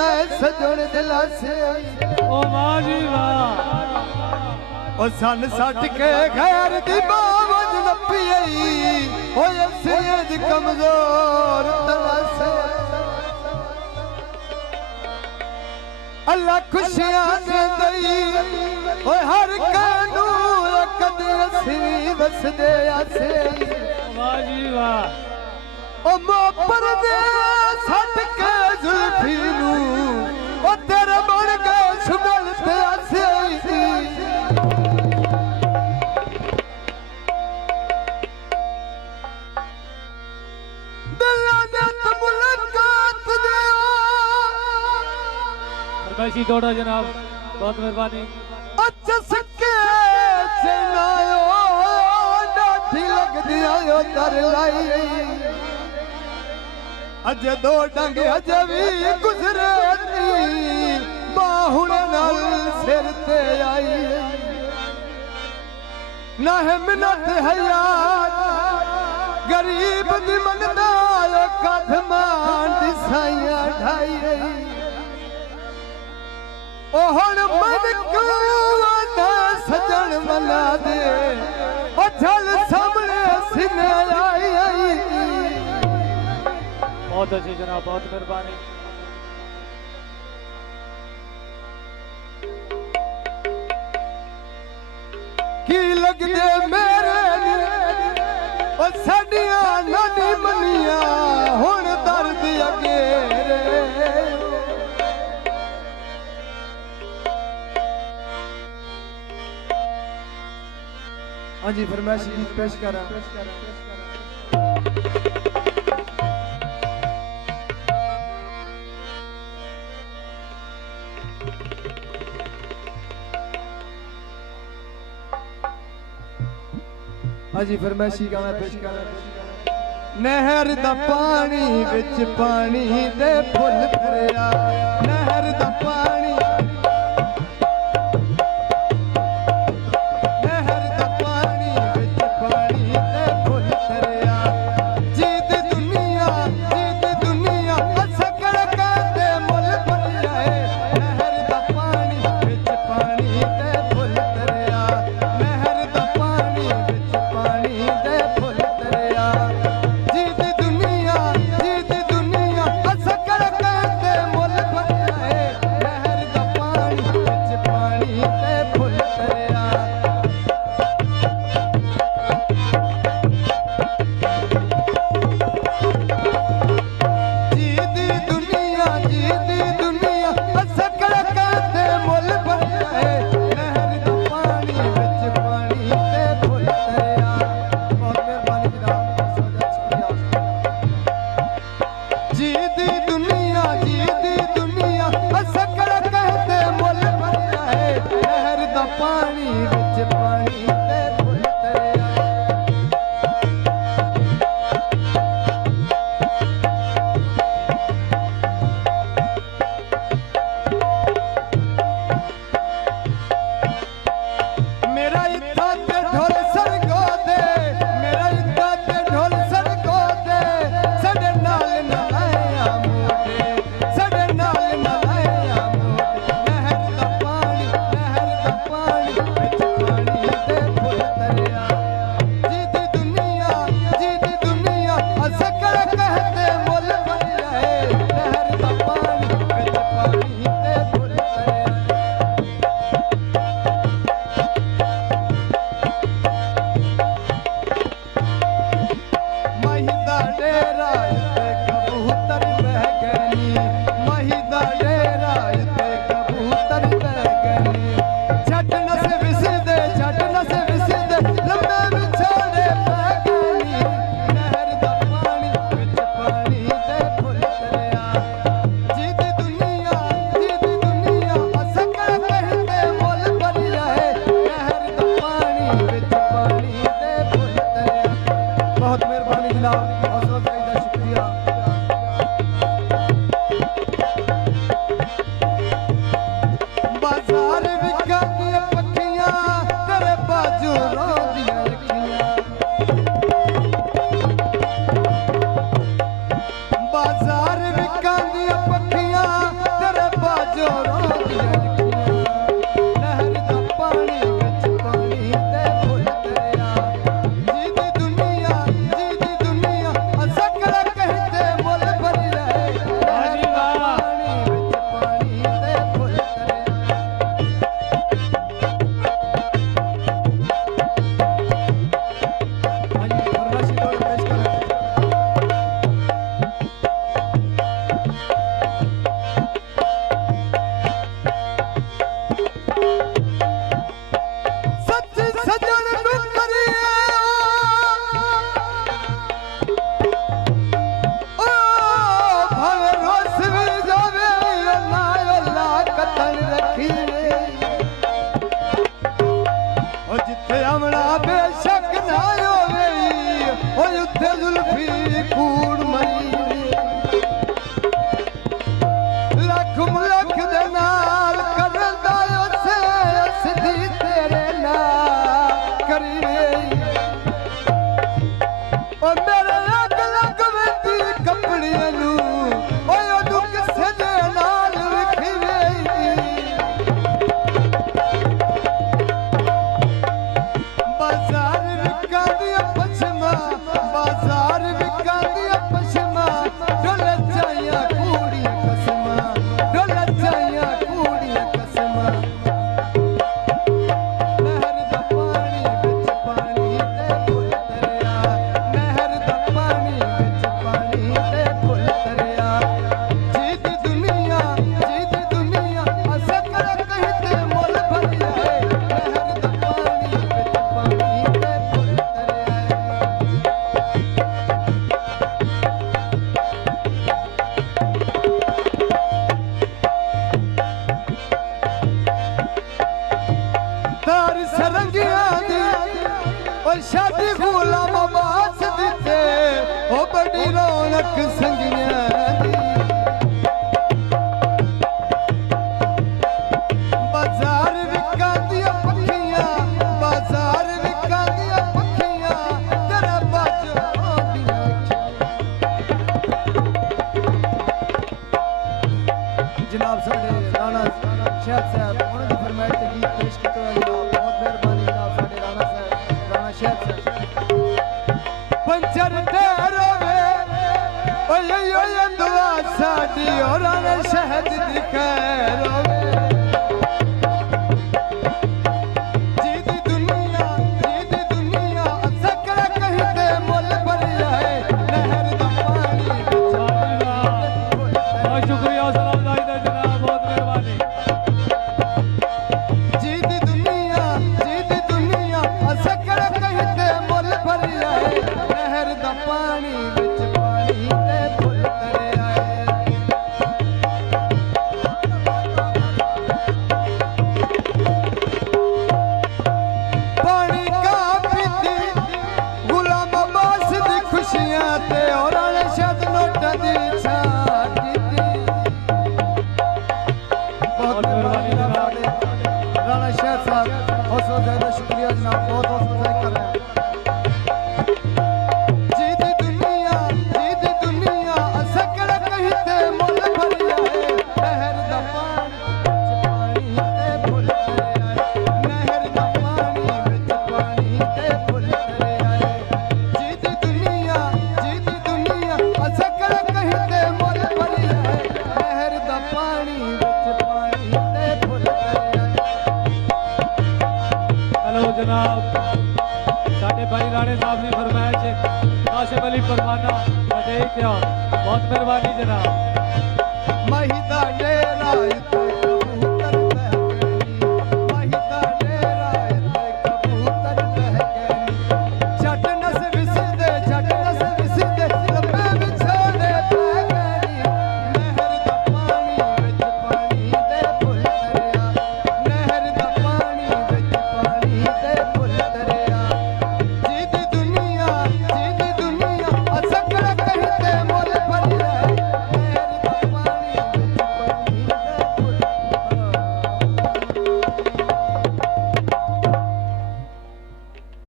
लगना सजन दिला से ओ वाह जी वाह ओ सन सट के खैर दी बावज नपी ओ यसीद कमजोर तला से अल्लाह खुशियां दई ओ हर कानू रकद असी बस दे आसे वाह जी वाह ओ मोपर दे सट के जुल्फी नू ओ तेरे बन गए सुगल ते आसे दिलों ने तो मुलाकात दे फरमाइशी दौड़ा जनाब बहुत मेहरबानी अच्छा सके चलायो डाठी लग दिया यो दर लाई अज दो डंग अज भी गुजरे बाहुन नाल सिर ते आई ना है मिन्नत है याद गरीब दी मनदा कद मान दी साइयां ढाई ओ हुण मन को सजन मना दे ओ चल सामने सिने आई बहुत अच्छी जनाब बहुत मेहरबानी की लगदे मेरे ओ साडियां नानी मनिया हुण दर्द अगेरे हाँ जी फरमाइश गीत पेश करा हाँ जी फरमाइशी गाना पेश करा नहर दा पानी विच पानी दे फुल भरिया नहर दा पानी बहुत मेहरबानी जनाब, बहुत बहुत शुक्रिया। रौनक संगियां दी बाजार विका दिया पखियां बाजार विका दिया पखियां तेरा बाजो दियां जनाब साडे राणा शहर साहब उन्होंने फरमाइश ते गीत पेश किया है जनाब बहुत मेहरबानी जनाब साडे राणा साहब राणा शहर साहब पंचर तेरो वे ओए ओए दुआ साडी और राणा शहर दी खैर होवे जी दी दुनिया असकर कहीं ते मुल भरिया है नहर दा पानी बहुत शुक्रिया सलाम दाईदा जनाब बहुत मेहरबानी जी दी दुनिया असकर कहीं ते मुल भरिया है नहर दा पानी विच पानी ते फुल तरिया है पानी का पीती गुलाम अब्बास दी खुशियां ते और आले शद नोटां दी छां कीती बहुत मेहरबानी जनाब राणा शहर साहब हौसला ज़्यादा शुक्रिया जनाब बहुत हौसला अफजाई कर रहे हैं जी दी दुनिया असकर कहीं ते मुल भरिया है नहर दा पानी ते फुल तरिया है नहर दा पानी विच पानी ते फुल तरिया है जी दी दुनिया असकर कहीं ते मुल भरिया है नहर दा पानी विच पानी ते फुल तरिया है हेलो जनाब साडे भाई राणे साहब की फरमाइश है कासिम अली परवाना देख बहुत मेहरबानी जनाब महिदा